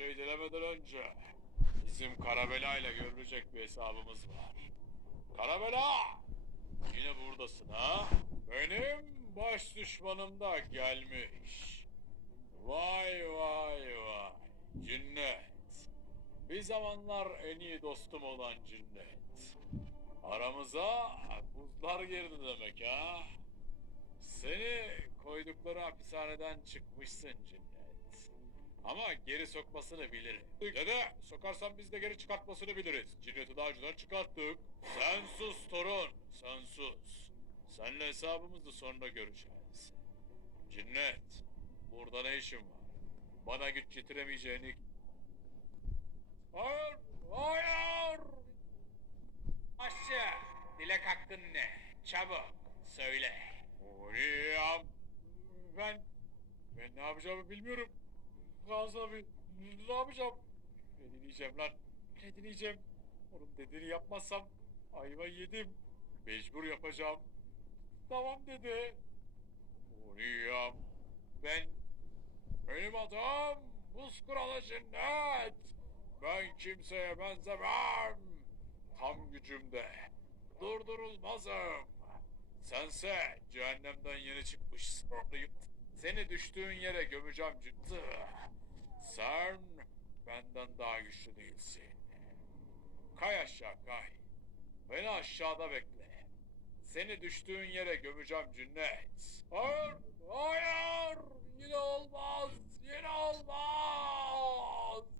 şey dilemeden önce bizim Karabela ile görülecek bir hesabımız var. Karabela! Yine buradasın ha? Benim baş düşmanım da gelmiş. Vay vay vay. Cinnet. Bir zamanlar en iyi dostum olan cinnet. Aramıza buzlar girdi demek ha? Seni koydukları hapishaneden çıkmışsın cinnet. Ama geri sokmasını bilirim. Dede sokarsan biz de geri çıkartmasını biliriz. Cinneti daha önceden çıkarttık. Sen sus torun sen sus. Seninle hesabımızı sonra göreceğiz. Cinnet burada ne işin var? Bana güç getiremeyeceğini... Hayır! Hayır! Aşağı! Dilek hakkın ne? Çabuk söyle. Oraya ben ben ne yapacağımı bilmiyorum. Gazi abi ne yapacağım? Ne dinleyeceğim lan? Ne dinleyeceğim? Onun dediğini yapmazsam ayva yedim. Mecbur yapacağım. Tamam dedi. Oraya ben benim adım buz kralı cennet. Ben kimseye benzemem. Tam gücümde. Durdurulmazım. Sense cehennemden yeni çıkmışsın. Seni düştüğün yere gömeceğim cıttı. Sen benden daha güçlü değilsin. Kay aşağı kay. Beni aşağıda bekle. Seni düştüğün yere gömeceğim cinnet. Hayır, hayır. Yine olmaz.